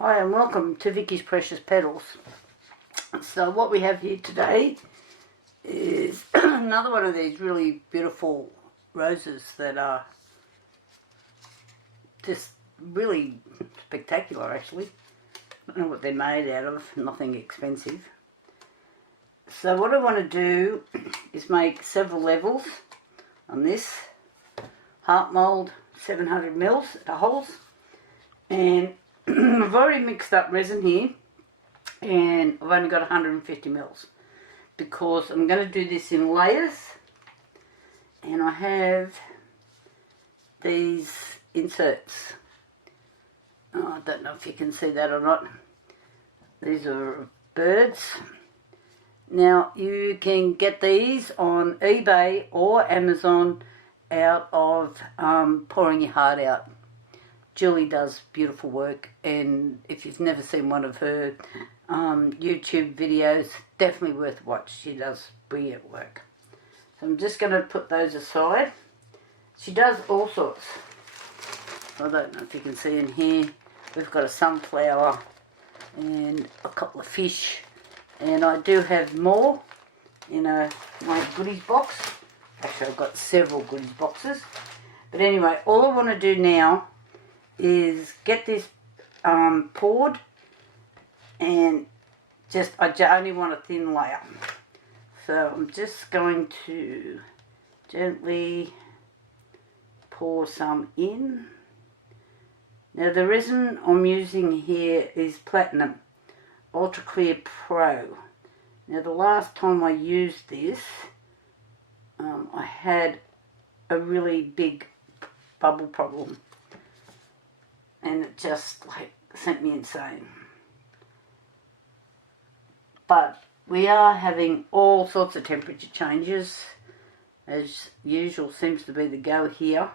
Hi and welcome to Vicky's Precious Petals. So what we have here today is another one of these really beautiful roses that are just really spectacular actually. I don't know what they're made out of, nothing expensive. So what I want to do is make several levels on this heart mould 700 mils at holes, and I've already mixed up resin here and I've only got 150 mils because I'm going to do this in layers, and I have these inserts. I don't know if you can see that or not. These are birds. Now you can get these on eBay or Amazon out of Pouring Your Heart Out. Julie does beautiful work, and if you've never seen one of her YouTube videos, definitely worth a watch. She does brilliant work. So I'm just going to put those aside. She does all sorts. I don't know if you can see in here. We've got a sunflower and a couple of fish, and I do have more in my goodies box. Actually, I've got several goodies boxes. But anyway, all I want to do now is get this poured, and I only want a thin layer. So I'm just going to gently pour some in. Now the resin I'm using here is Platinum Ultra Clear Pro. Now the last time I used this, I had a really big bubble problem, and it just sent me insane. But we are having all sorts of temperature changes, as usual seems to be the go here.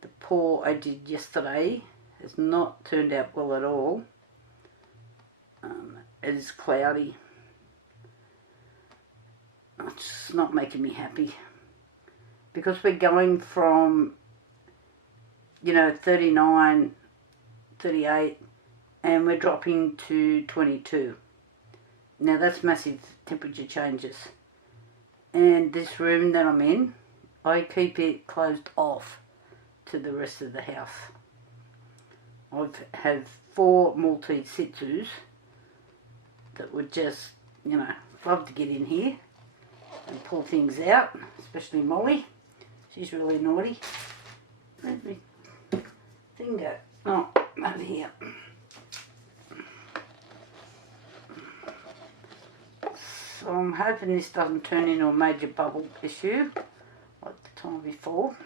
The pour I did yesterday has not turned out well at all. It is cloudy. It's not making me happy, because we're going from 39, 38, and we're dropping to 22. Now that's massive temperature changes. And this room that I'm in, I keep it closed off to the rest of the house. I have 4 Maltese Shih Tzus that would just, love to get in here and pull things out, especially Molly. She's really naughty. Where's my thing go? Oh, over here. So I'm hoping this doesn't turn into a major bubble issue like the time before.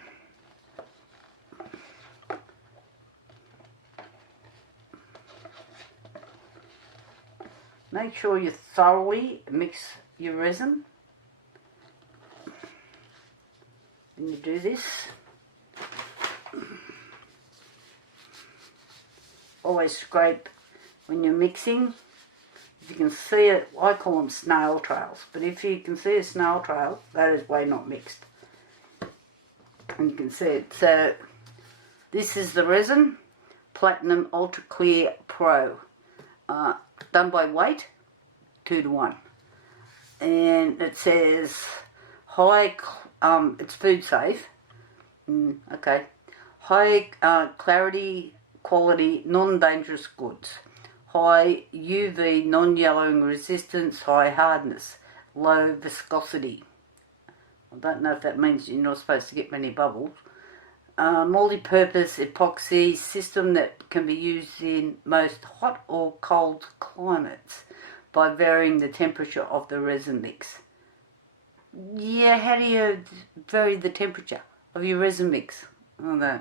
Make sure you thoroughly mix your resin when you do this. Always scrape when you're mixing. If you can see it, I call them snail trails, but if you can see a snail trail, that is way not mixed. And you can see it. So this is the resin, Platinum Ultra Clear Pro, done by weight, 2:1, and it says high. It's food safe. Okay, high clarity, quality, non-dangerous goods. High UV, non-yellowing resistance, high hardness, low viscosity. I don't know if that means you're not supposed to get many bubbles. Multi-purpose epoxy system that can be used in most hot or cold climates by varying the temperature of the resin mix. Yeah, how do you vary the temperature of your resin mix? I don't know.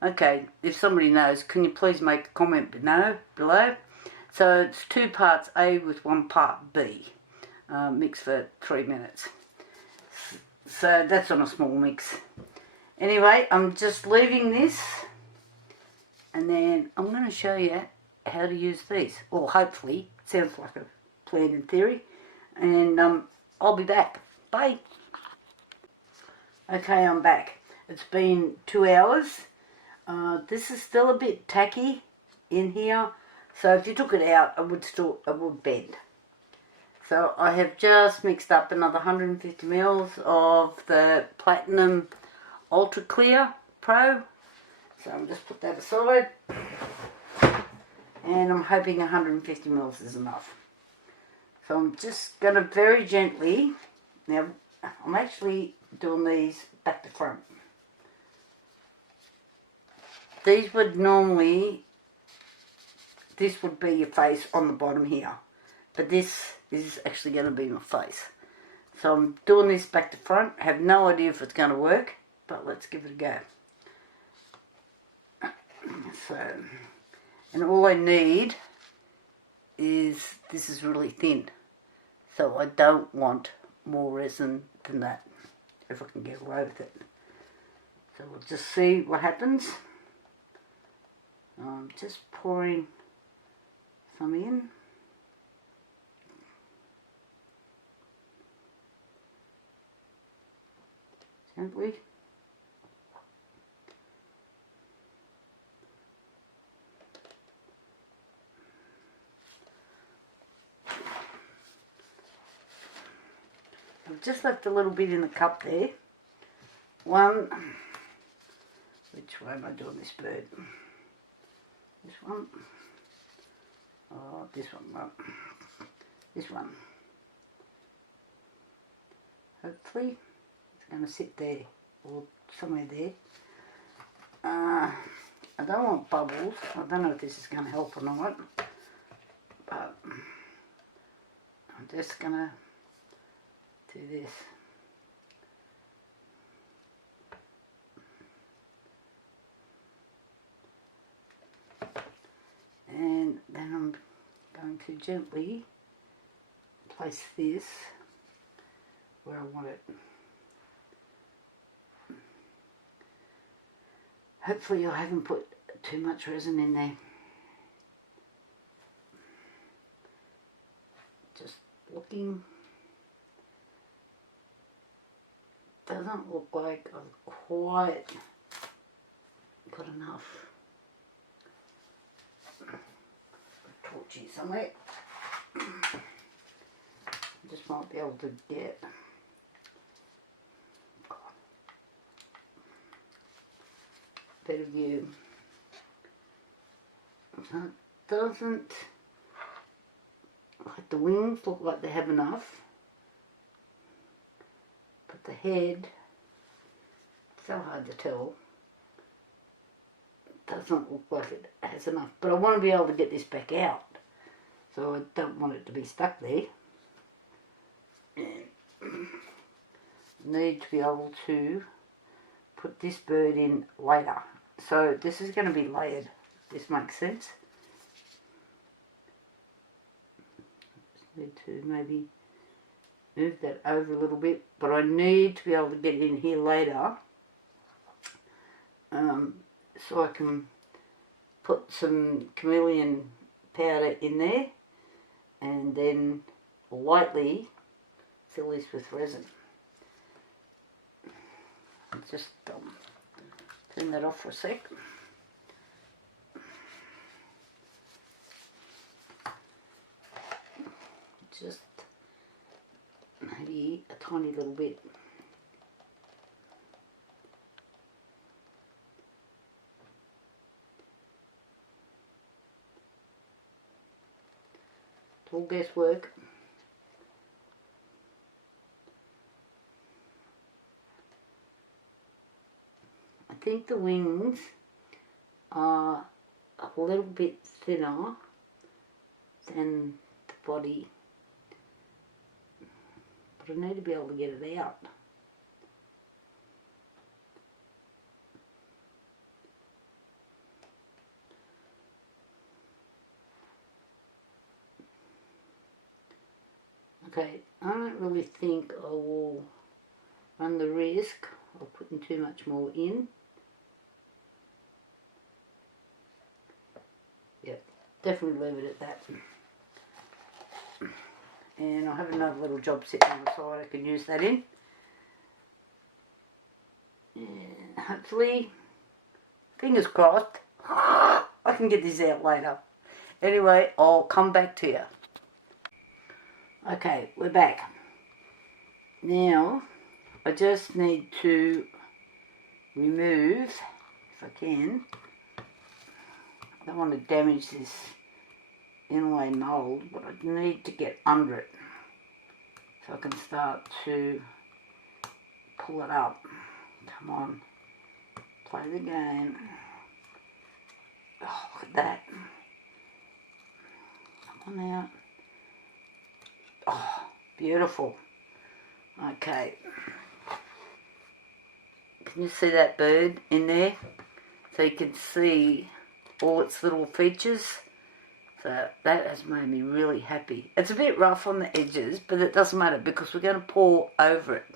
Okay, if somebody knows, can you please make a comment below? So it's 2 parts A with 1 part B, mixed for 3 minutes. So that's on a small mix. Anyway, I'm just leaving this, and then I'm going to show you how to use these. Or hopefully, it sounds like a plan in theory, and I'll be back. Bye. Okay, I'm back. It's been 2 hours. This is still a bit tacky in here. So if you took it out, it would bend. So I have just mixed up another 150 mils of the Platinum Ultra Clear Pro. So I'll just put that aside. And I'm hoping 150 mils is enough. So I'm just going to very gently, now I'm actually doing these back to front. These would normally, this would be your face on the bottom here. But this is actually going to be my face. So I'm doing this back to front. I have no idea if it's going to work, but let's give it a go. So, and all I need is, this is really thin. So I don't want more resin than that, if I can get away with it. So we'll just see what happens. I'm just pouring some in. Gently. I've just left a little bit in the cup there. One, which way am I doing this bird? This one. Oh, this one, no. This one. Hopefully it's going to sit there, or somewhere there. I don't want bubbles. I don't know if this is going to help or not, but I'm just going to do this. And then I'm going to gently place this where I want it. Hopefully I haven't put too much resin in there. Just looking. Doesn't look like I've quite got enough. Torch here somewhere. Just might be able to get better view. So it doesn't, like the wings look like they have enough, but the head, so hard to tell, doesn't look like it has enough. But I want to be able to get this back out, so I don't want it to be stuck there. And need to be able to put this bird in later. So this is going to be layered. This makes sense. Just need to maybe move that over a little bit, but I need to be able to get it in here later, so I can put some chameleon powder in there and then lightly fill this with resin. Just turn that off for a sec. Just maybe a tiny little bit. It's all guesswork. I think the wings are a little bit thinner than the body, but I need to be able to get it out. Okay, I don't really think I will run the risk of putting too much more in. Yep, definitely leave it at that. And I have another little job sitting on the side I can use that in. And hopefully, fingers crossed, I can get this out later. Anyway, I'll come back to you. Okay, we're back. Now, I just need to remove, if I can, I don't want to damage this inlay mould, but I need to get under it so I can start to pull it up. Come on, play the game. Oh, look at that. Come on out. Oh, beautiful. Okay. Can you see that bird in there? So you can see all its little features. So that has made me really happy. It's a bit rough on the edges, but it doesn't matter because we're going to pour over it.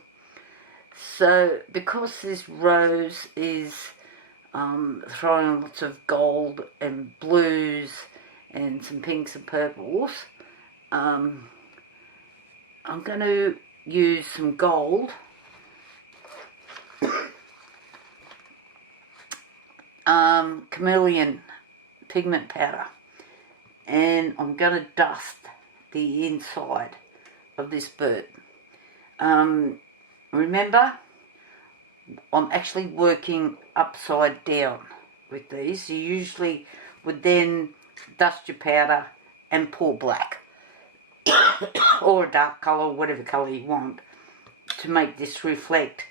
So because this rose is throwing on lots of gold and blues and some pinks and purples, I'm going to use some gold chameleon pigment powder, and I'm going to dust the inside of this bird. Remember, I'm actually working upside down with these. You usually would then dust your powder and pour black or a dark colour, whatever colour you want, to make this reflect,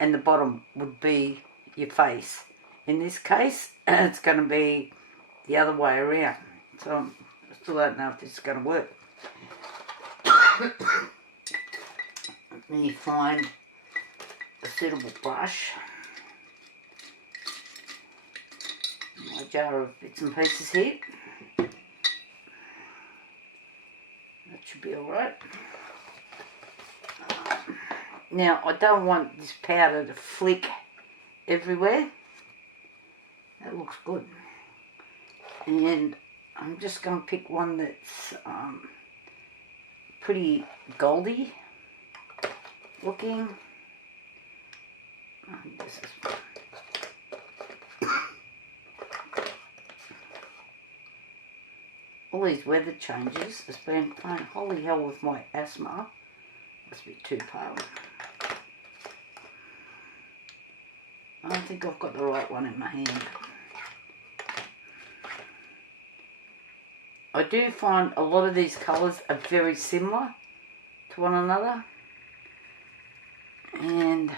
and the bottom would be your face. In this case, it's going to be the other way around. So I still don't know if this is going to work. Let me find a suitable brush. My jar of bits and pieces here. That should be alright. Now, I don't want this powder to flick everywhere. That looks good. And I'm just going to pick one that's pretty goldy looking. This is all these weather changes has been playing holy hell with my asthma. Must be too pale. I don't think I've got the right one in my hand. I do find a lot of these colours are very similar to one another, and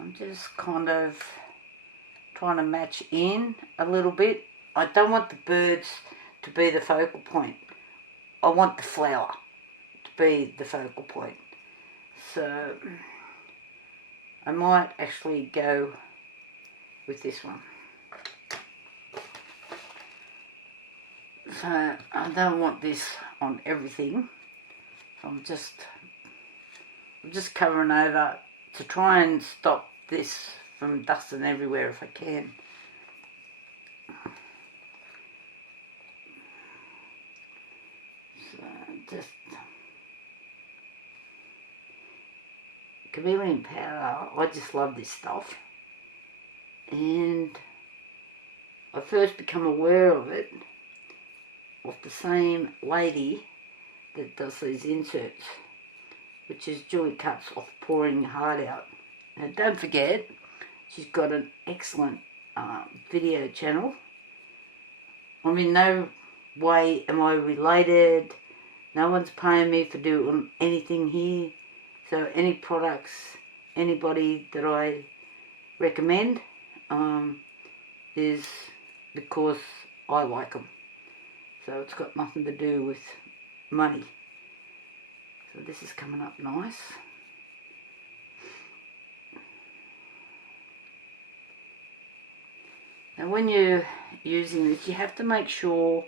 I'm just kind of trying to match in a little bit. I don't want the birds to be the focal point. I want the flower to be the focal point. So I might actually go with this one. So I don't want this on everything. So I'm just covering over to try and stop this from dusting everywhere if I can. So just chameleon powder, I just love this stuff. And I first become aware of it of the same lady that does these inserts, which is Julie Cuts Off Pouring Your Heart Out. Now don't forget, she's got an excellent video channel. I mean, no way am I related. No one's paying me for doing anything here. So any products, anybody that I recommend is because I like them. So it's got nothing to do with money. So this is coming up nice. Now when you're using this, you have to make sure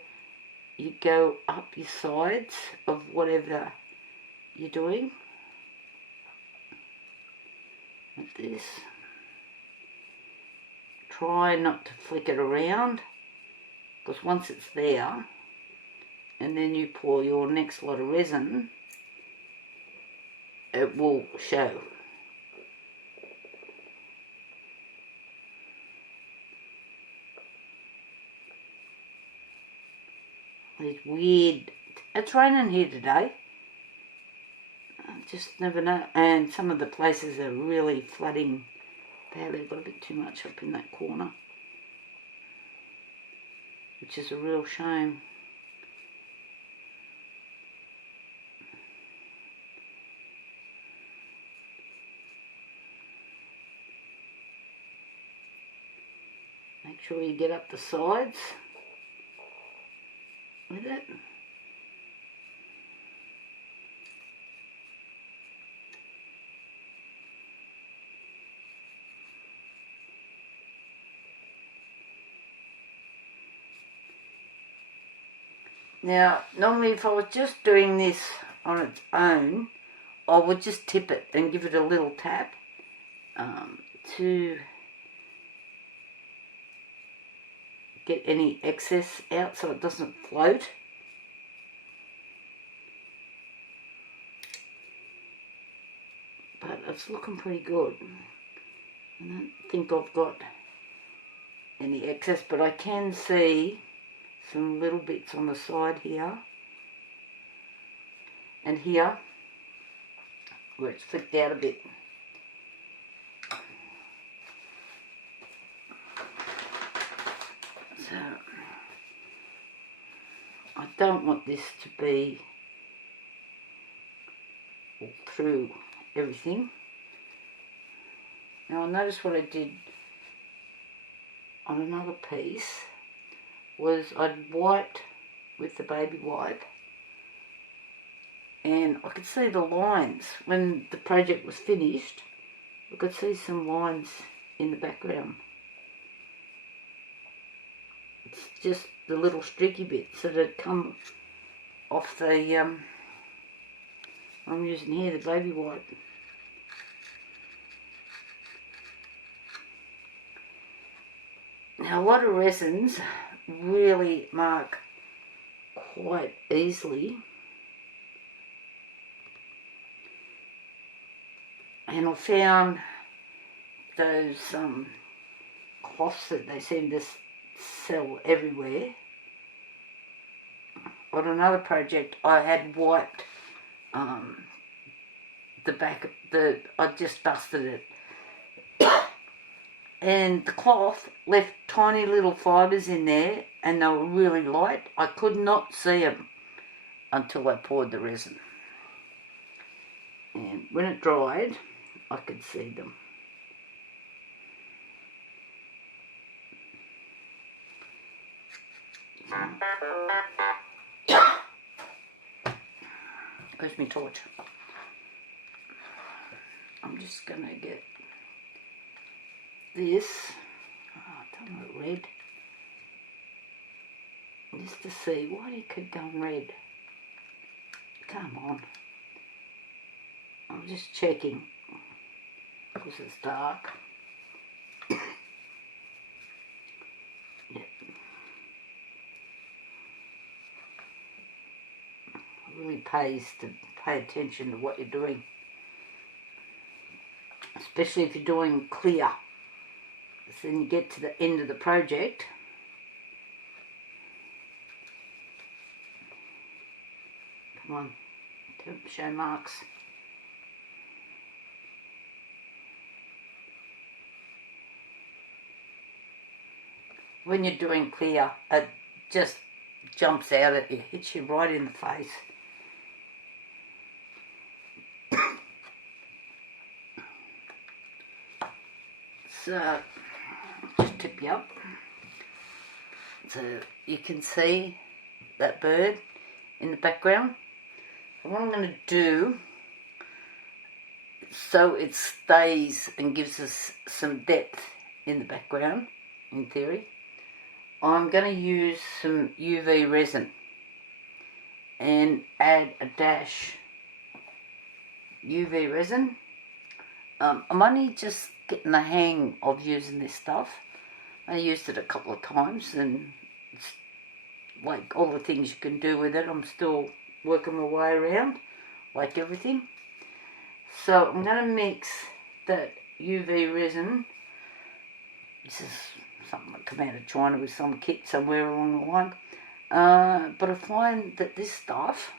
you go up your sides of whatever you're doing. Like this. Try not to flick it around, because once it's there, and then you pour your next lot of resin, it will show. these weird, it's raining here today. I just never know. And some of the places are really flooding. They've got a bit too much up in that corner, which is a real shame. Make sure you get up the sides with it. Now, normally if I was just doing this on its own, I would just tip it and give it a little tap to get any excess out so it doesn't float. But it's looking pretty good. I don't think I've got any excess, but I can see some little bits on the side here and here where it's flicked out a bit. So I don't want this to be all through everything. Now I noticed what I did on another piece was I'd wiped with the baby wipe, and I could see the lines. When the project was finished, I could see some lines in the background. It's just the little streaky bits that had come off the, I'm using here, the baby wipe. Now a lot of resins really mark quite easily, and I found those cloths that they seem to sell everywhere. On another project I had wiped the back of the, I just dusted it and the cloth left tiny little fibres in there, and they were really light. I could not see them until I poured the resin, and when it dried I could see them. Where's my torch? I'm just going to get this, I don't know, red, just to see why it could go red. Come on. I'm just checking because it's dark. Yep. It really pays to pay attention to what you're doing, especially if you're doing clear. So then you get to the end of the project come on, don't show marks. When you're doing clear, it just jumps out at you, hits you right in the face. So, just tip you up so you can see that bird in the background. And what I'm going to do, so it stays and gives us some depth in the background, in theory, I'm going to use some UV resin and add a dash UV resin. I'm only just getting the hang of using this stuff. I used it a couple of times, and it's like all the things you can do with it, I'm still working my way around, like everything. So I'm going to mix that UV resin. This is something that came out of China with some kit somewhere along the line. But I find that this stuff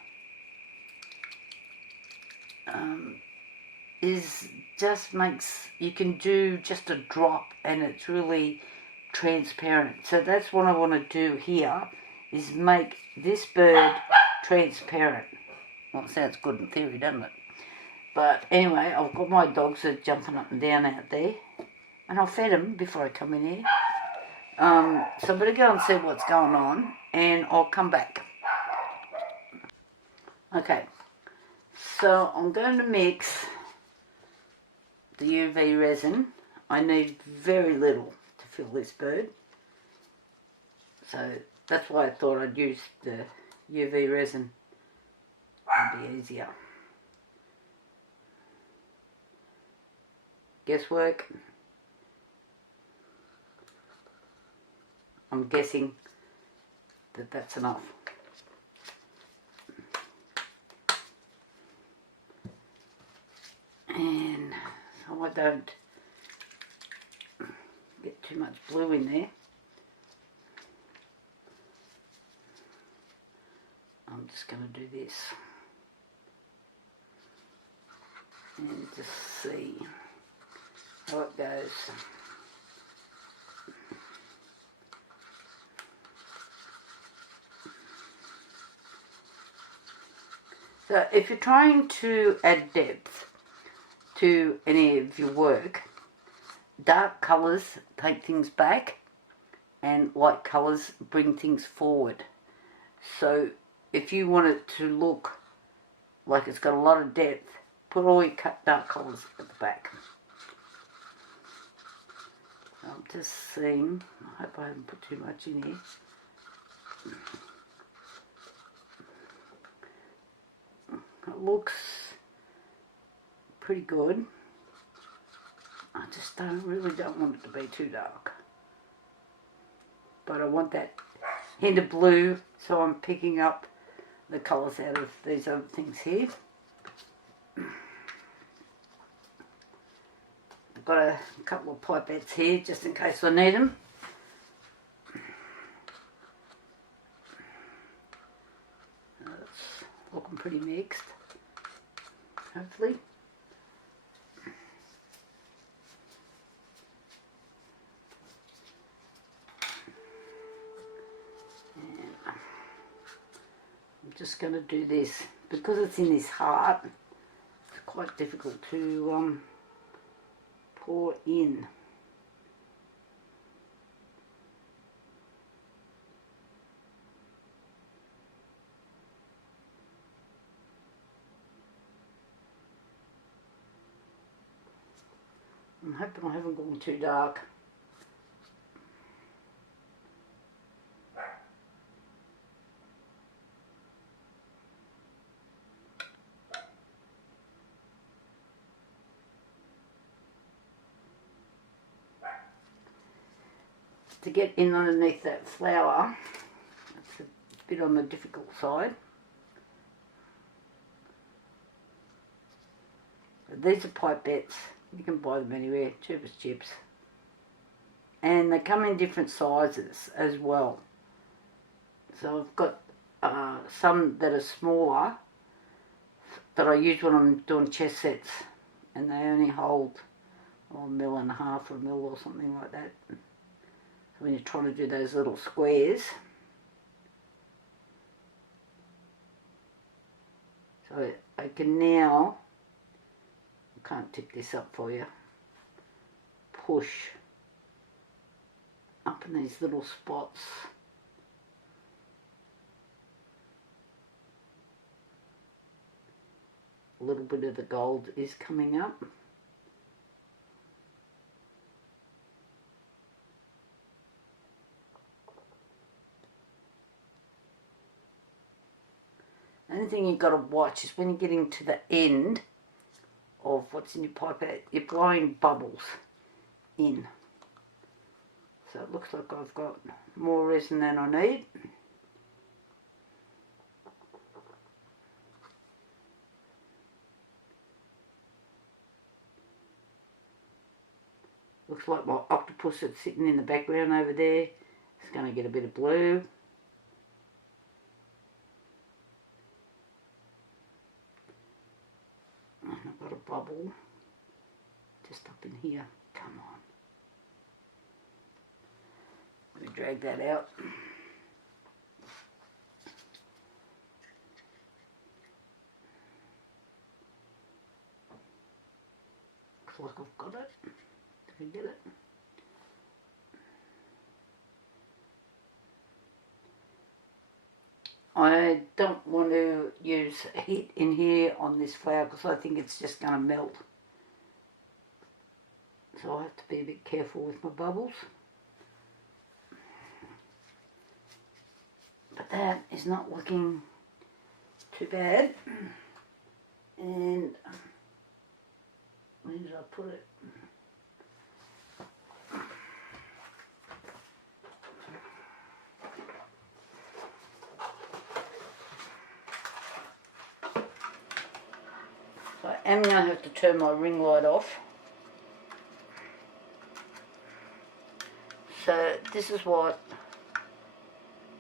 you can do just a drop and it's really transparent. So that's what I want to do here, is make this bird transparent. Well, it sounds good in theory, doesn't it? But anyway, I've got my dogs are jumping up and down out there, and I'll fed them before I come in here. So I better go and see what's going on, and I'll come back. Okay, so I'm going to mix the UV resin. I need very little to fill this bird, so that's why I thought I'd use the UV resin. It'd be easier. Guesswork. I'm guessing that that's enough. And so I don't get too much blue in there. I'm just going to do this and just see how it goes. So if you're trying to add depth to any of your work, dark colours take things back and light colours bring things forward. So if you want it to look like it's got a lot of depth, put all your dark colours at the back. I'm just seeing, I hope I haven't put too much in here. It looks pretty good. I just really don't want it to be too dark. But I want that hint of blue, so I'm picking up the colours out of these other things here. I've got a couple of pipettes here just in case I need them. It's looking pretty mixed, hopefully. Just going to do this because it's in this heart. It's quite difficult to pour in. I'm hoping I haven't gone too dark. To get in underneath that flower, it's a bit on the difficult side. But these are pipettes. You can buy them anywhere, cheap as chips. And they come in different sizes as well. So I've got some that are smaller that I use when I'm doing chest sets, and they only hold a mil and a half or a mil or something like that. When you're trying to do those little squares. So I can now, I can't tip this up for you, push up in these little spots. A little bit of the gold is coming up. The only thing you've got to watch is when you're getting to the end of what's in your pipette, you're blowing bubbles in. So it looks like I've got more resin than I need. Looks like my octopus that's sitting in the background over there is going to get a bit of blue. bubble just up in here. Come on. Let me drag that out. Looks like I've got it. Did I get it? I don't want to use heat in here on this flower because I think it's just going to melt. So I have to be a bit careful with my bubbles. But that is not looking too bad. And where did I put it? So I am going to have to turn my ring light off. So this is what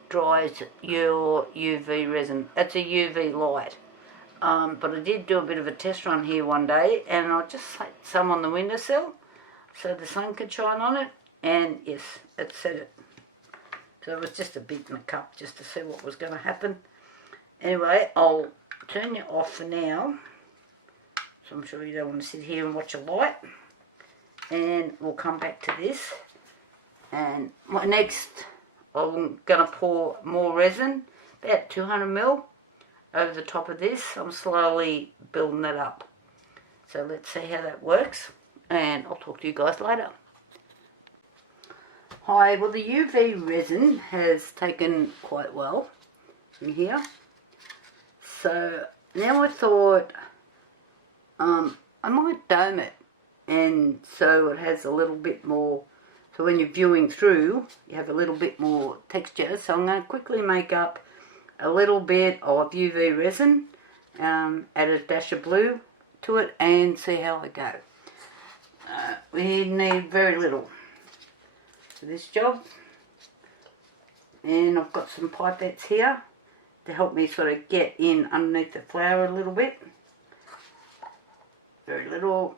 dries your UV resin. It's a UV light. But I did do a bit of a test run here one day, and I just set some on the windowsill so the sun could shine on it, and yes, it set it. So it was just a bit in the cup just to see what was going to happen. Anyway, I'll turn you off for now. So I'm sure you don't want to sit here and watch a light. And we'll come back to this. And my next, I'm going to pour more resin, about 200ml, over the top of this. I'm slowly building that up. So let's see how that works. And I'll talk to you guys later. Hi, well the UV resin has taken quite well in here. So now I thought I might dome it, and so it has a little bit more, so when you're viewing through you have a little bit more texture. So I'm going to quickly make up a little bit of UV resin, add a dash of blue to it and see how I go. We need very little for this job, and I've got some pipettes here to help me sort of get in underneath the flower a little bit. Very little.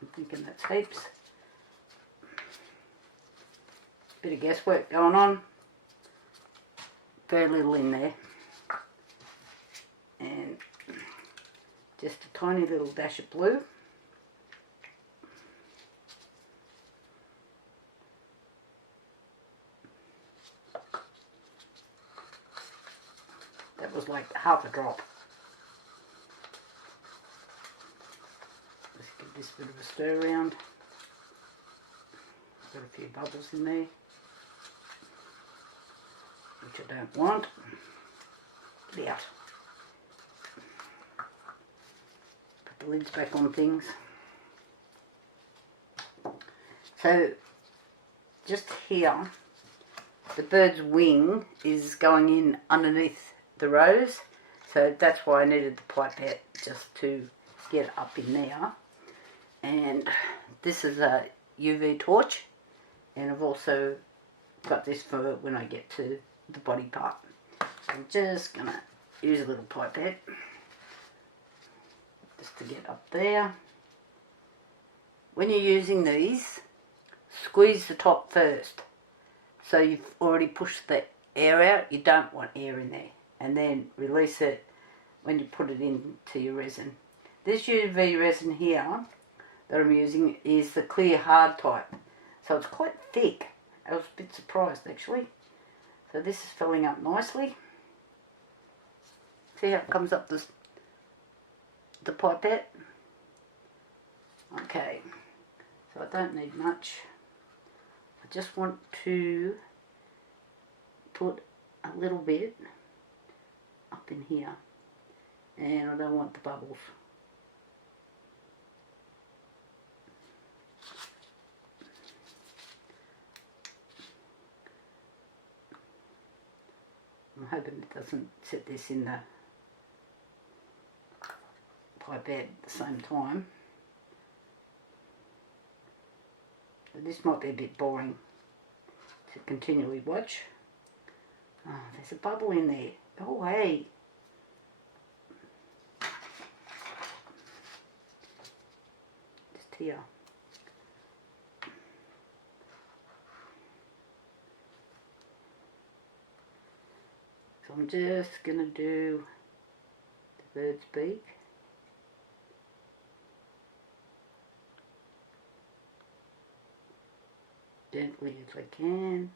I'm thinking that's heaps. Bit of guesswork going on. Very little in there. And just a tiny little dash of blue. That was like half a drop. Let's give this a bit of a stir around. Got a few bubbles in there, which I don't want. Get out. Put the lids back on things. So, just here, the bird's wing is going in underneath the rose, so that's why I needed the pipette, just to get up in there. And this is a UV torch, and I've also got this for when I get to the body part. So I'm just going to use a little pipette just to get up there. When you're using these, squeeze the top first. So you've already pushed the air out, you don't want air in there. And then release it when you put it into your resin. This UV resin here that I'm using is the clear hard type. So it's quite thick. I was a bit surprised actually. So this is filling up nicely. See how it comes up the pipette? Okay. So I don't need much. I just want to put a little bit up in here, and I don't want the bubbles. I'm hoping it doesn't set this in the pipette at the same time. This might be a bit boring to continually watch. Oh, there's a bubble in there. Go away. Just here. So I'm just going to do the bird's beak. Gently as I can.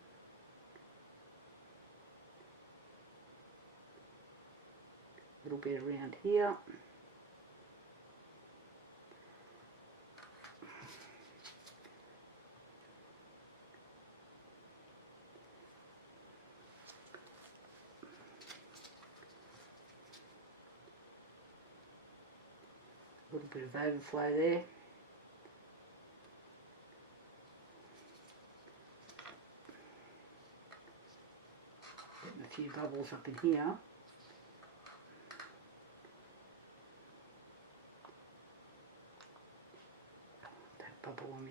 A little bit around here. A little bit of overflow there. Getting a few bubbles up in here. That bubble on me.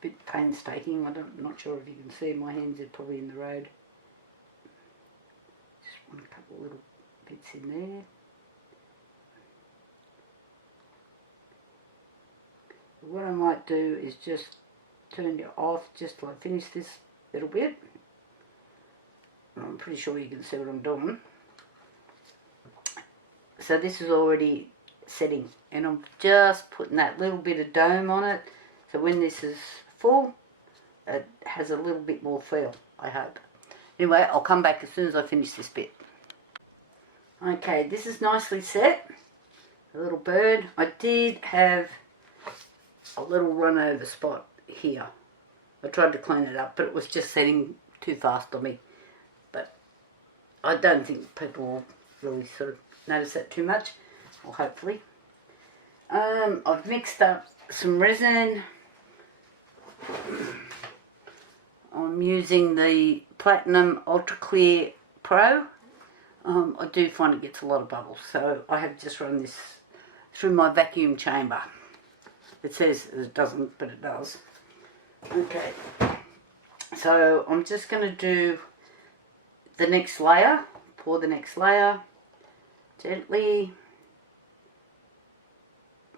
Bit painstaking. I'm not sure if you can see, my hands are probably in the road. Just want a couple of little bits in there. What I might do is just turn it off just till I finish this little bit. I'm pretty sure you can see what I'm doing. So this is already setting, and I'm just putting that little bit of dome on it, so when this is full it has a little bit more feel, I hope. Anyway, I'll come back as soon as I finish this bit. Okay, this is nicely set. A little bird. I did have a little run over spot here. I tried to clean it up, but it was just setting too fast on me. But I don't think people will really sort of notice that too much, or hopefully. I've mixed up some resin. I'm using the Platinum Ultra Clear Pro. I do find it gets a lot of bubbles, so I have just run this through my vacuum chamber. It says it doesn't, but it does. Okay, so I'm just going to do the next layer, pour the next layer gently.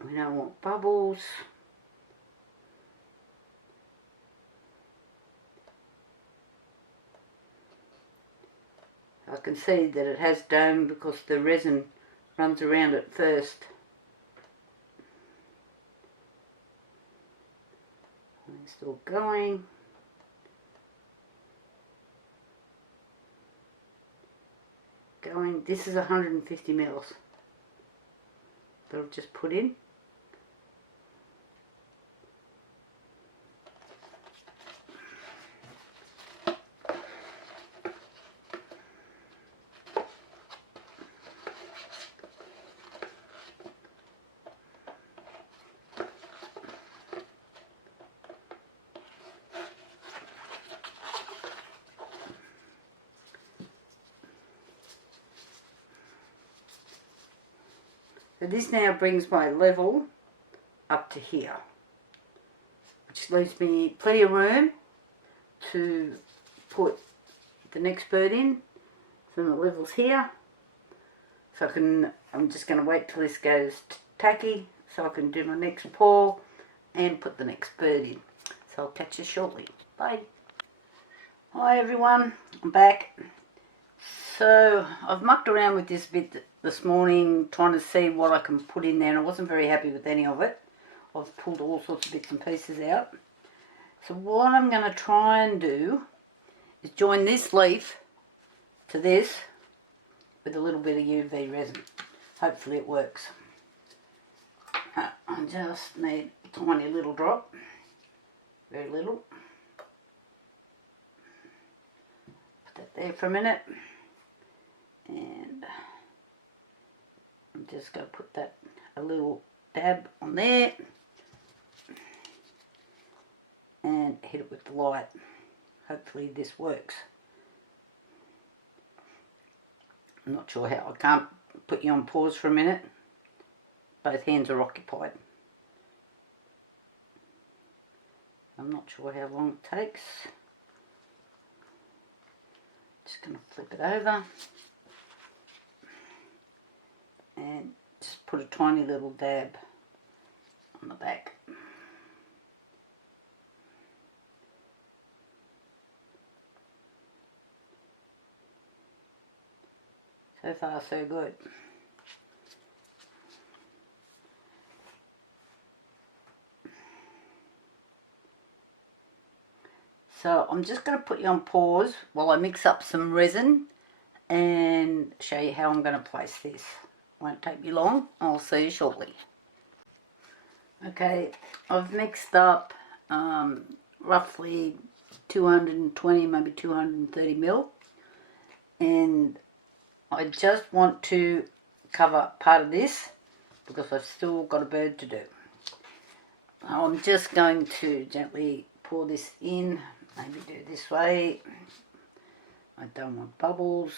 We don't want bubbles. I can see that it has dome because the resin runs around it first. It's still going. This is 150 mils that I've just put in. So this now brings my level up to here, which leaves me plenty of room to put the next bird in. So the level's here, so I'm just going to wait till this goes tacky so I can do my next pour and put the next bird in. So I'll catch you shortly. Bye. Hi everyone, I'm back. So I've mucked around with this bit this morning trying to see what I can put in there, and I wasn't very happy with any of it. I've pulled all sorts of bits and pieces out. So what I'm going to try and do is join this leaf to this with a little bit of UV resin. Hopefully it works. I just need a tiny little drop, very little. Put that there for a minute. And I'm just going to put that a little dab on there and hit it with the light. Hopefully this works. I'm not sure how. I can't put you on pause for a minute. Both hands are occupied. I'm not sure how long it takes. Just going to flip it over and just put a tiny little dab on the back. So far so good. So I'm just going to put you on pause while I mix up some resin and show you how I'm going to place this. Won't take me long. I'll see you shortly. Okay, I've mixed up roughly 220, maybe 230 ml, and I just want to cover part of this because I've still got a bird to do. I'm just going to gently pour this in. Maybe do it this way. I don't want bubbles.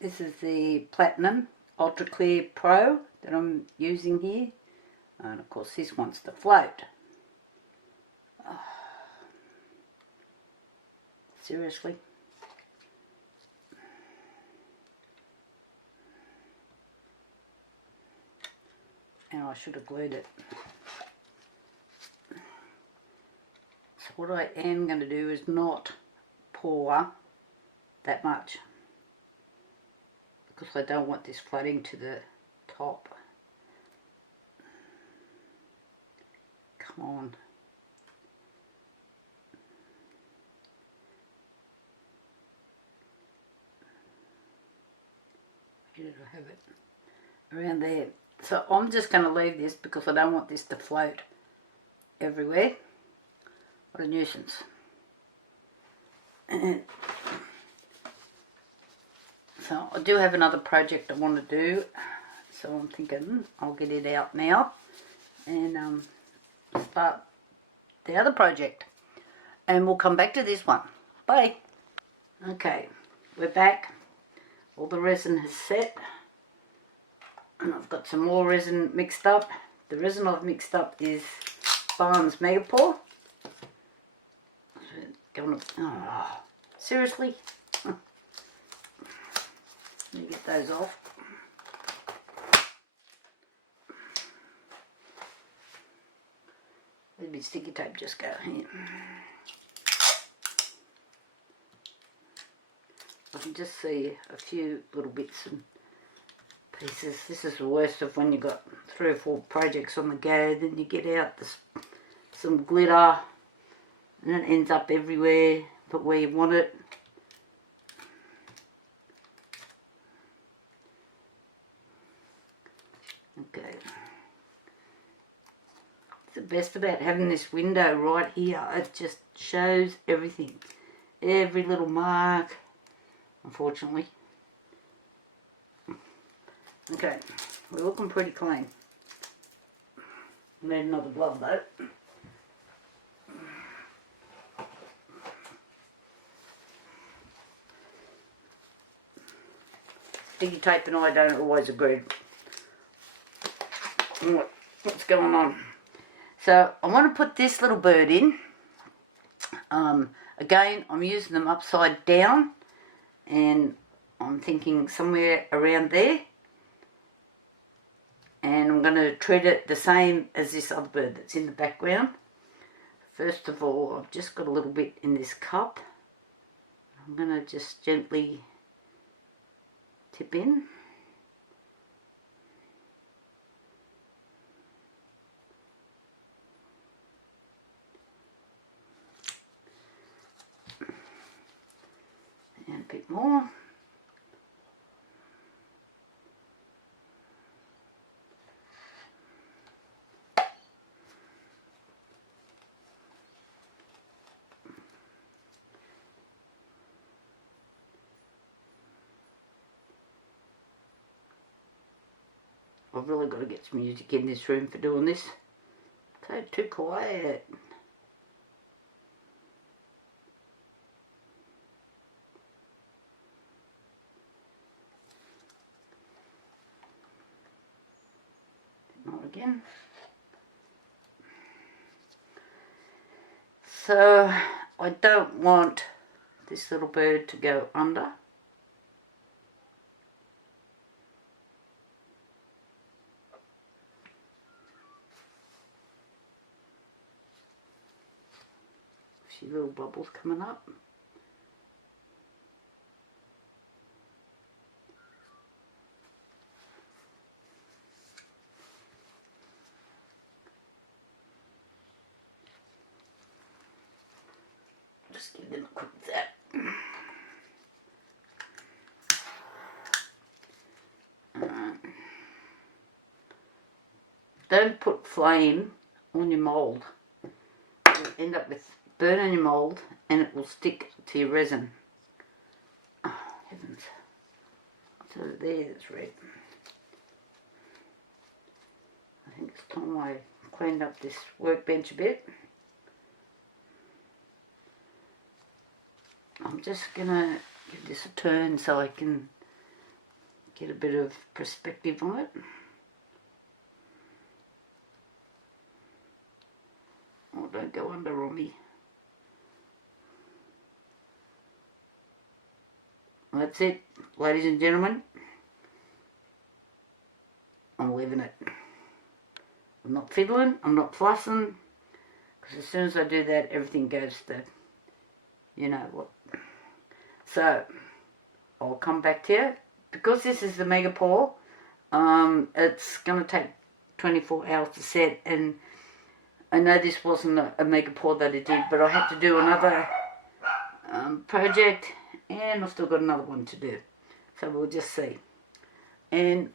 This is the Platinum Ultra Clear Pro that I'm using here. And of course this wants to float. Oh. Seriously? And I should have glued it. So what I am going to do is not pour that much, because I don't want this floating to the top. Come on. Where did I have it? Around there. So I'm just going to leave this because I don't want this to float everywhere. What a nuisance. And so I do have another project I want to do, so I'm thinking I'll get it out now and start the other project, and we'll come back to this one. Bye. Okay, we're back. All the resin has set, and I've got some more resin mixed up. The resin I've mixed up is Barnes Mega Pour. Oh, seriously? Let me get those off. A little bit sticky tape just go here. I can just see a few little bits and pieces. This is the worst of when you've got 3 or 4 projects on the go, then you get out some glitter and it ends up everywhere but where you want it. Okay. The best about having this window right here, it just shows everything, every little mark, unfortunately. Okay, we're looking pretty clean. Need another glove though. Sticky tape and I don't always agree on what's going on. So I want to put this little bird in. Again, I'm using them upside down, and I'm thinking somewhere around there. And I'm going to treat it the same as this other bird that's in the background. First of all, I've just got a little bit in this cup. I'm going to just gently tip in. And a bit more. I've really got to get some music in this room for doing this. So too quiet. Not again. So I don't want this little bird to go under. See little bubbles coming up. Just give them a quick zap. Don't put flame on your mould. You'll end up with burn on your mould and it will stick to your resin. Oh, heavens. So there, it's red. I think it's time I cleaned up this workbench a bit. I'm just gonna give this a turn so I can get a bit of perspective on it. Oh, don't go under on me. That's it, ladies and gentlemen. I'm leaving it. I'm not fiddling, I'm not fussing, because as soon as I do that, everything goes to, you know what. So, I'll come back to you. Because this is the mega pour, it's going to take 24 hours to set, and I know this wasn't a mega pour that I did, but I had to do another project, and I've still got another one to do. So we'll just see. And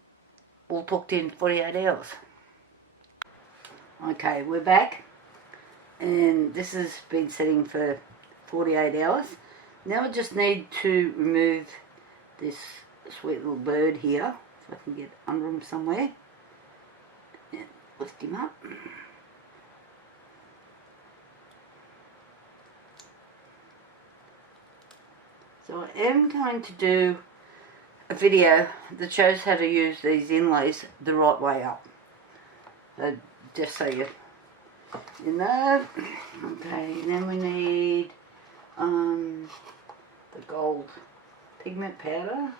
all booked in 48 hours. Okay, we're back, and this has been setting for 48 hours. Now I just need to remove this sweet little bird here, if I can get under him somewhere. And lift him up. So I am going to do a video that shows how to use these inlays the right way up. So just so you know. Okay, then we need the gold pigment powder.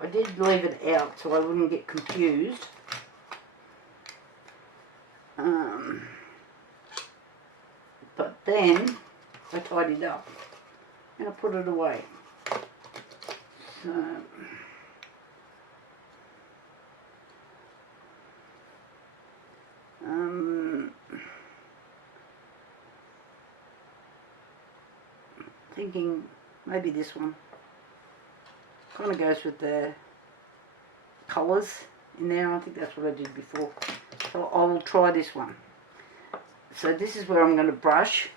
I did leave it out so I wouldn't get confused. But then I tidied it up and I put it away. So thinking maybe this one kind of goes with the colours in there. I think that's what I did before. So I will try this one. So this is where I'm going to brush.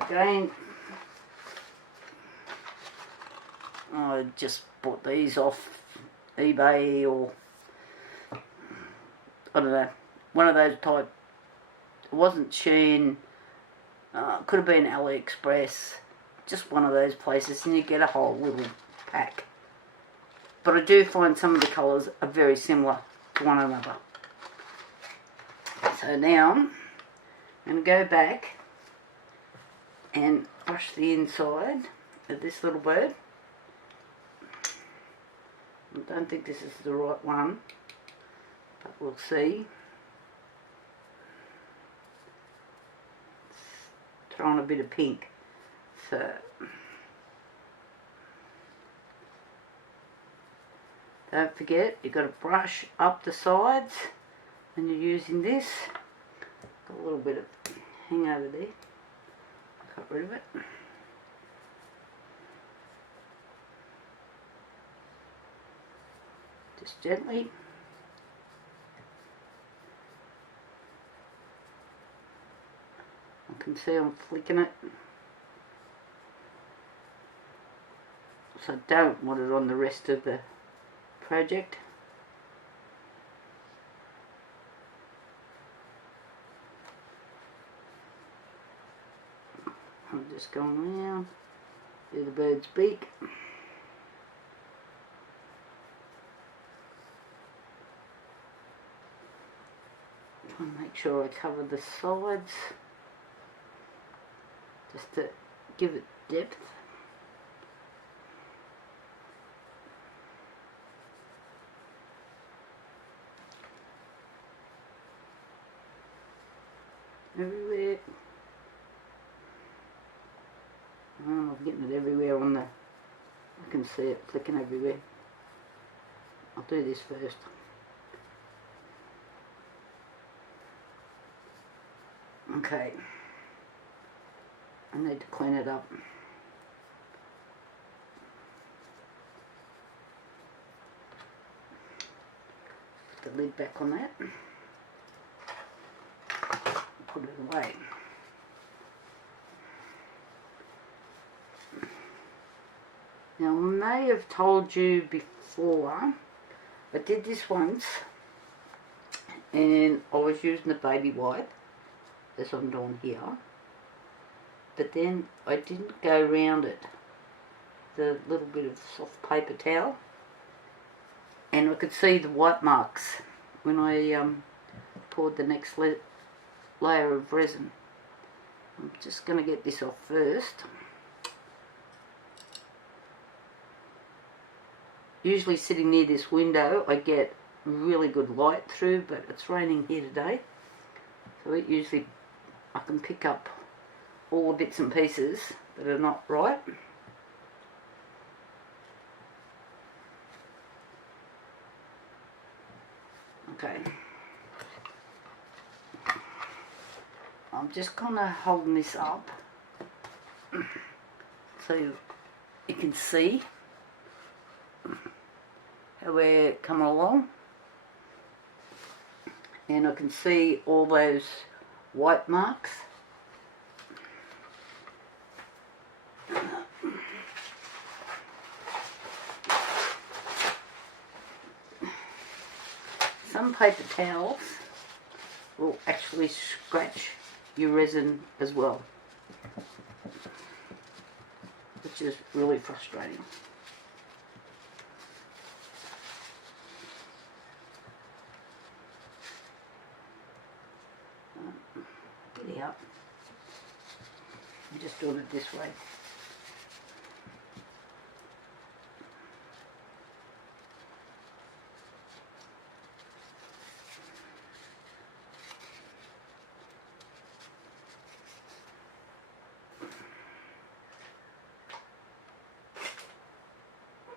Again, I just bought these off eBay or I don't know, one of those type. It wasn't Shein, could have been AliExpress, just one of those places, and you get a whole little pack. But I do find some of the colours are very similar to one another. So now I'm going to go back and brush the inside of this little bird. I don't think this is the right one, but we'll see. It's throwing a bit of pink. So don't forget, you've got to brush up the sides when you're using this. Got a little bit of hangover there. Got rid of it. Just gently. I can see I'm flicking it. because I don't want it on the rest of the project. I'm just going around, do the bird's beak. Try and make sure I cover the sides, just to give it depth. Everywhere. I'm getting it everywhere on the, I can see it flicking everywhere. I'll do this first. Okay. I need to clean it up. Put the lid back on that. Put it away. Now, I may have told you before, I did this once, and I was using the baby wipe, as I'm doing here, but then I didn't go round it, the little bit of soft paper towel, and I could see the white marks when I poured the next layer of resin. I'm just going to get this off first. Usually sitting near this window I get really good light through, but it's raining here today, so it usually I can pick up all the bits and pieces that are not right. Okay, I'm just kind of holding this up so you can see how we're coming along, and I can see all those white marks. Some paper towels will actually scratch your resin as well, which is really frustrating. Get out. I'm just doing it this way.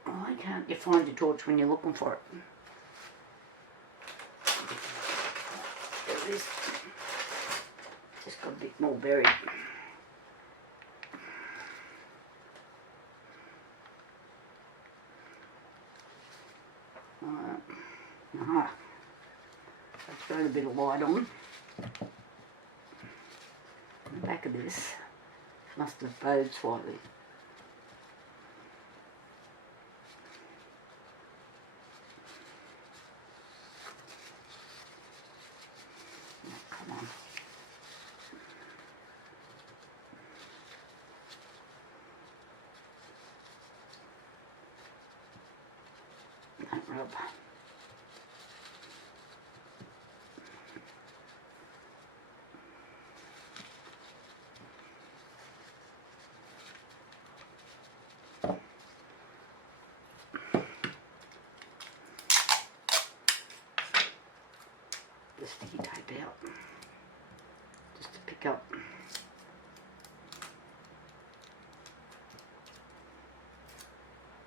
Why can't you find your torch when you're looking for it? There it is. Just got a bit more buried. Let's throw a bit of light on. The back of this must have bowed slightly. Come on. Don't rub. The sticky tape out just to pick up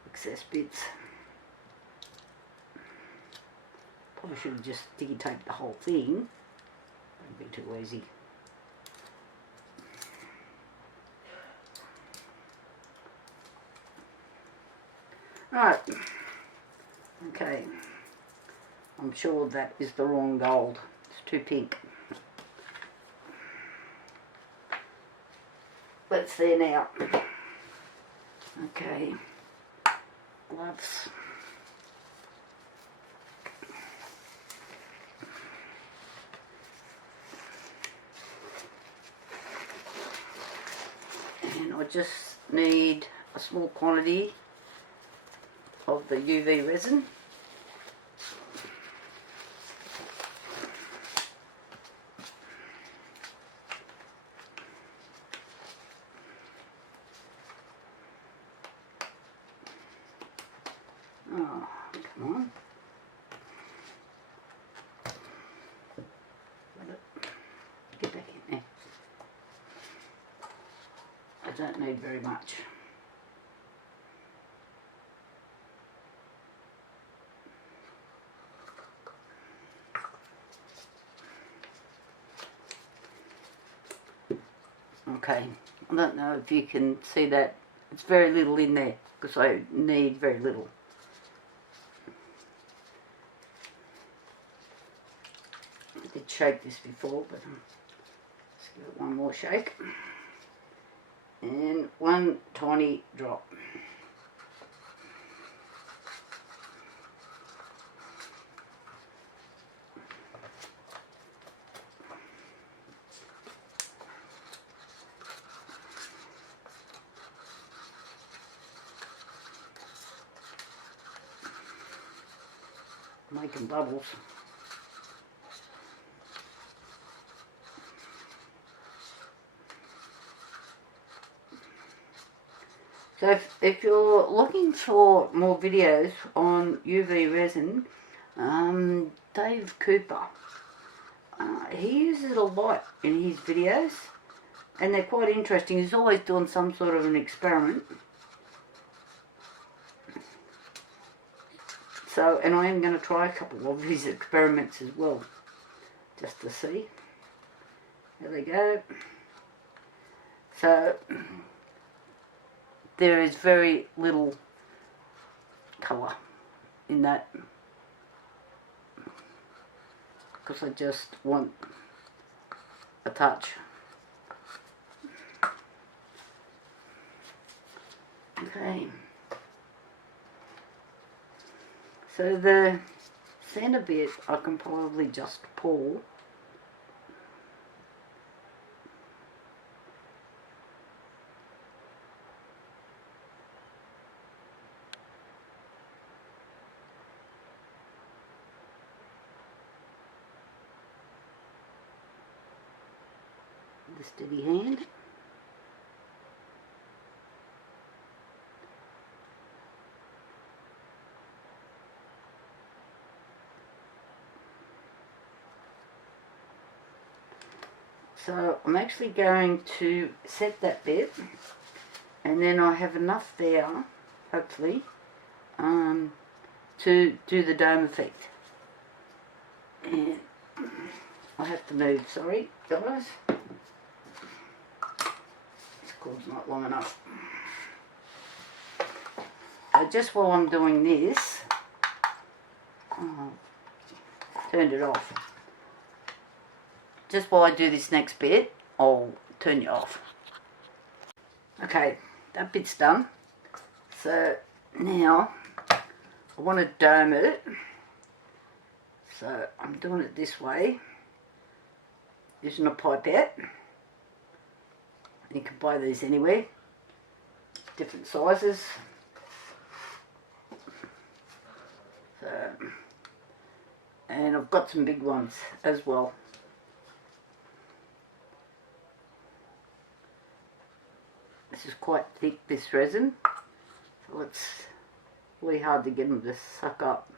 excess bits. Probably should have just sticky taped the whole thing. That'd be too easy. Right. Okay. I'm sure that is the wrong gold. It's too pink. But it's there now. Okay. gloves. And I just need a small quantity of the UV resin. Oh, come on. Get back in there. I don't need very much. Okay, I don't know if you can see that. It's very little in there because I need very little. I did shake this before, but let's give it one more shake. And one tiny drop. Making bubbles. So if you're looking for more videos on UV resin, Dave Cooper, he uses it a lot in his videos, and they're quite interesting. He's always doing some sort of an experiment. So, and I am going to try a couple of his experiments as well, just to see. There we go. So, there is very little colour in that, because I just want a touch. Okay. So the centre bit I can probably just pour. With a steady hand. So I'm actually going to set that bit, and then I have enough there, hopefully, to do the dome effect. And I have to move, sorry guys. This cord's not long enough. So just while I'm doing this, turned it off. Just while I do this next bit, I'll turn you off. Okay, that bit's done. So now I want to dome it. So I'm doing it this way, using a pipette. You can buy these anywhere, different sizes. So, and I've got some big ones as well. This is quite thick, this resin, so it's really hard to get them to suck up.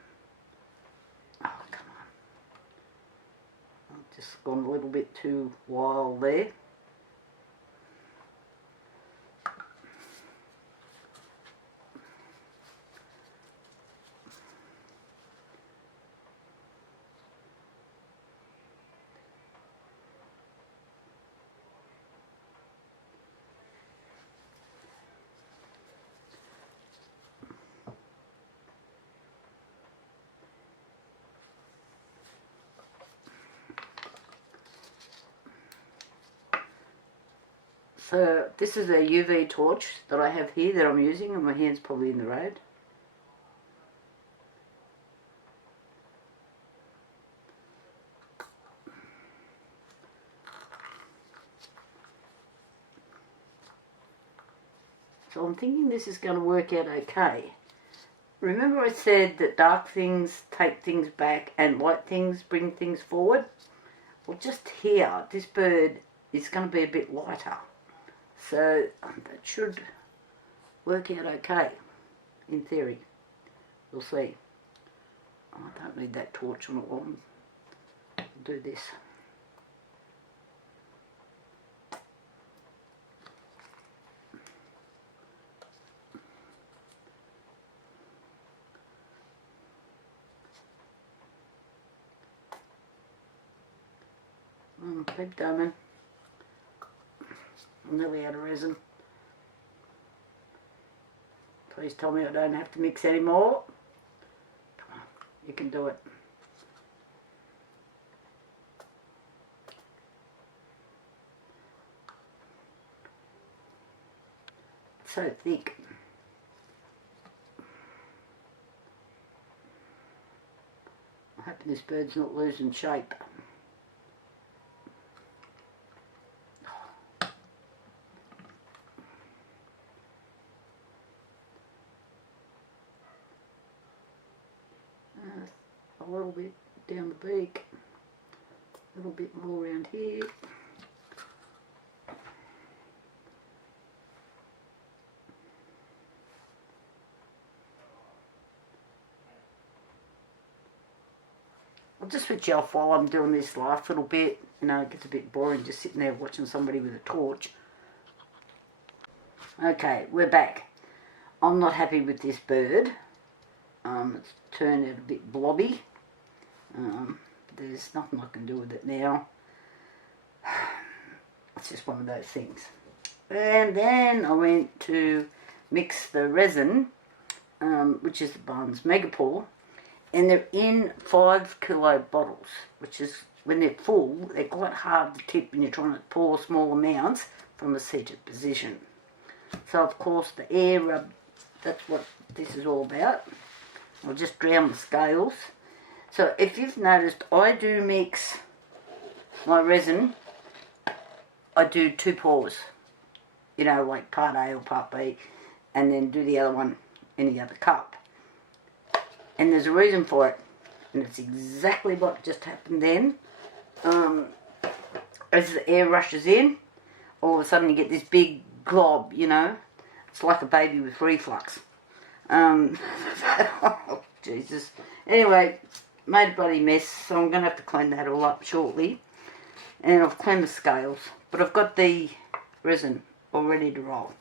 Oh, come on. I've just gone a little bit too wild there. So this is a UV torch that I have here that I'm using, and my hand's probably in the road. So I'm thinking this is going to work out okay. Remember I said that dark things take things back and light things bring things forward? Well, just here, this bird is going to be a bit lighter. So that should work out okay, in theory. We'll see. Oh, I don't need that torch on it long. I'll do this. Keep dumbing. I'm nearly out of resin. Please tell me I don't have to mix anymore. Come on, you can do it. It's so thick. I'm hoping this bird's not losing shape. A little bit down the beak, a little bit more around here. I'll just switch off while I'm doing this last little bit. You know, it gets a bit boring just sitting there watching somebody with a torch. Okay, we're back. I'm not happy with this bird. It's turned out a bit blobby. There's nothing I can do with it now. It's just one of those things. And then I went to mix the resin, which is the Barnes Megapore, and they're in 5 kilo bottles, which is, when they're full, they're quite hard to tip when you're trying to pour small amounts from a seated position. So of course the air rub, that's what this is all about. I'll just drown the scales. So if you've noticed, I do mix my resin, I do 2 pours, you know, like part A or part B, and then do the other one in the other cup. And there's a reason for it, and it's exactly what just happened then. As the air rushes in, all of a sudden you get this big glob, you know, it's like a baby with reflux. Oh, Jesus. Anyway, made a bloody mess, so I'm going to have to clean that all up shortly. And I've cleaned the scales, but I've got the resin all ready to roll.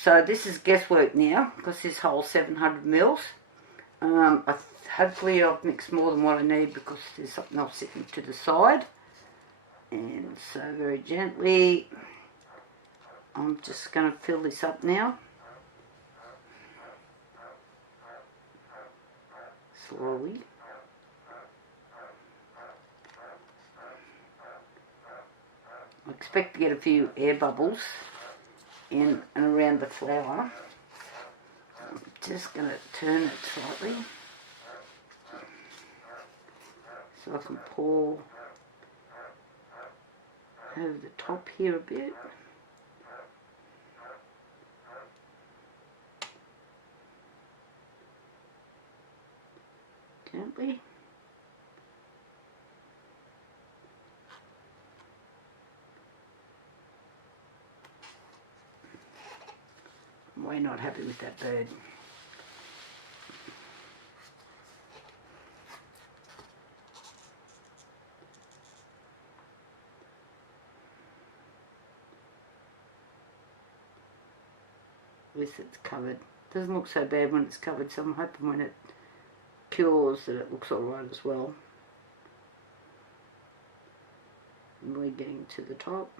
So this is guesswork now, because this whole 700 mils. Hopefully I've mixed more than what I need, because there's something else sitting to the side. And so very gently, I'm just going to fill this up now. Slowly. I expect to get a few air bubbles in and around the flower. I'm just going to turn it slightly so I can pour over the top here a bit. Gently. I'm way not happy with that bird. At least it's covered. Doesn't look so bad when it's covered, so I'm hoping when it cures that it looks alright as well. And we're getting to the top.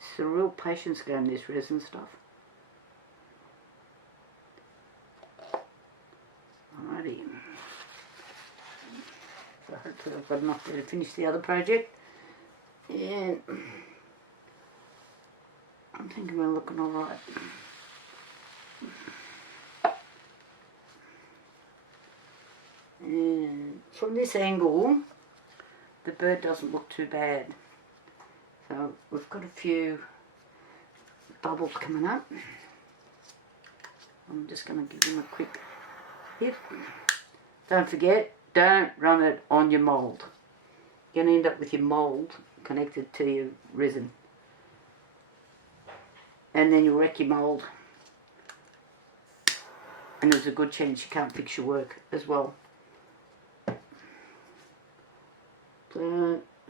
It's a real patience going this resin stuff. Alrighty. So hopefully I've got enough there to finish the other project. And I'm thinking we're looking alright. And from this angle, the bird doesn't look too bad. So we've got a few bubbles coming up. I'm just going to give them a quick hit. Don't forget, don't run it on your mould. You're going to end up with your mould connected to your resin. And then you'll wreck your mould. And there's a good chance you can't fix your work as well.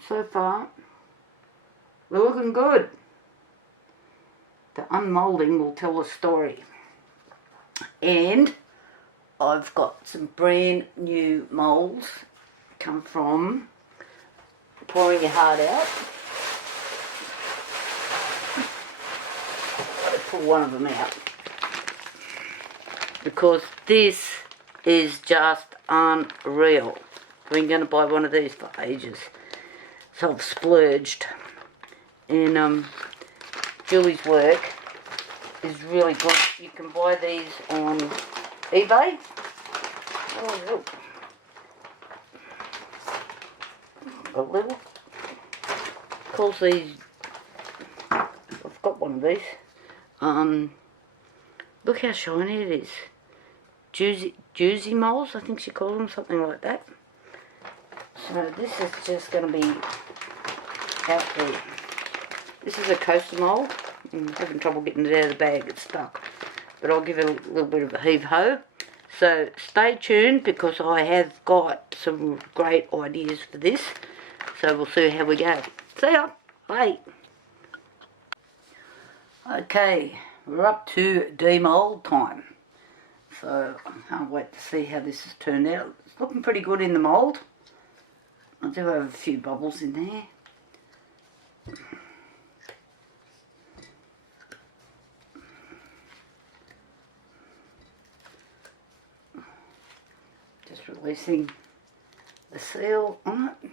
So far, we're looking good. The unmolding will tell a story. And I've got some brand new moulds come from pouring your heart out. I've got to pull one of them out because this is just unreal. I've been going to buy one of these for ages, so I've splurged. And Julie's work is really good. You can buy these on eBay. Oh, look. A little. Calls these. I've got one of these. Look how shiny it is. Juicy molds, I think she calls them, something like that. So this is just going to be out there. This is a coaster mould. I'm having trouble getting it out of the bag, it's stuck. But I'll give it a little bit of a heave-ho. So stay tuned because I have got some great ideas for this. So we'll see how we go. See ya. Bye. Okay, we're up to demold time. So I can't wait to see how this has turned out. It's looking pretty good in the mould. I do have a few bubbles in there. Just releasing the seal on it.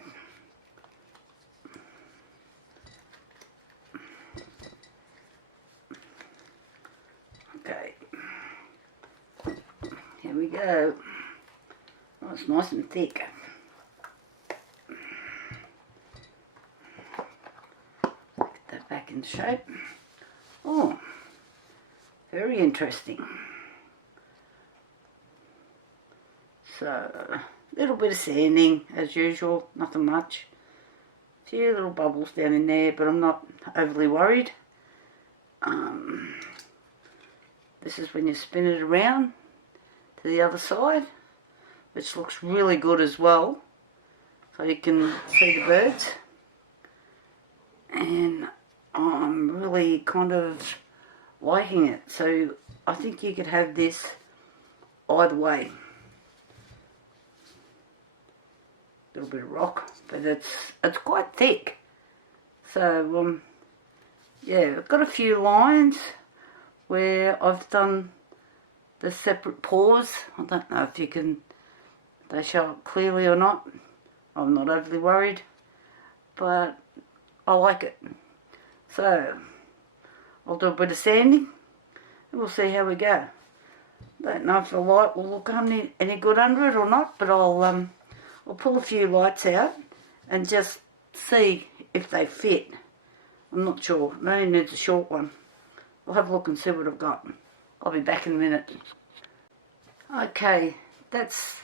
Okay, here we go. Oh, it's nice and thick. Get that back in shape. Oh, very interesting. So, a little bit of sanding as usual, nothing much. A few little bubbles down in there, but I'm not overly worried. This is when you spin it around to the other side, which looks really good as well. So you can see the birds. And I'm really kind of liking it. So I think you could have this either way. A little bit of rock, but it's quite thick. So yeah, I've got a few lines where I've done the separate pours. I don't know if they show up clearly or not. I'm not overly worried, but I like it. So I'll do a bit of sanding and we'll see how we go. Don't know if the light will look any good under it or not, but I'll pull a few lights out and just see if they fit. I'm not sure. It only needs a short one. I'll have a look and see what I've got. I'll be back in a minute. Okay, that's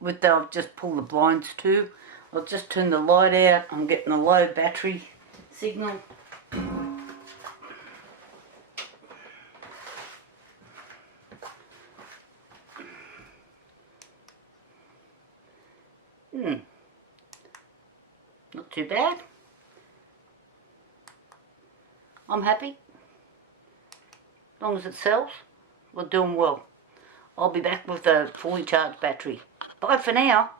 with I've just pulled the blinds too. I'll just turn the light out. I'm getting a low battery signal. Not too bad. I'm happy. As long as it sells, we're doing well. I'll be back with a fully charged battery. Bye for now.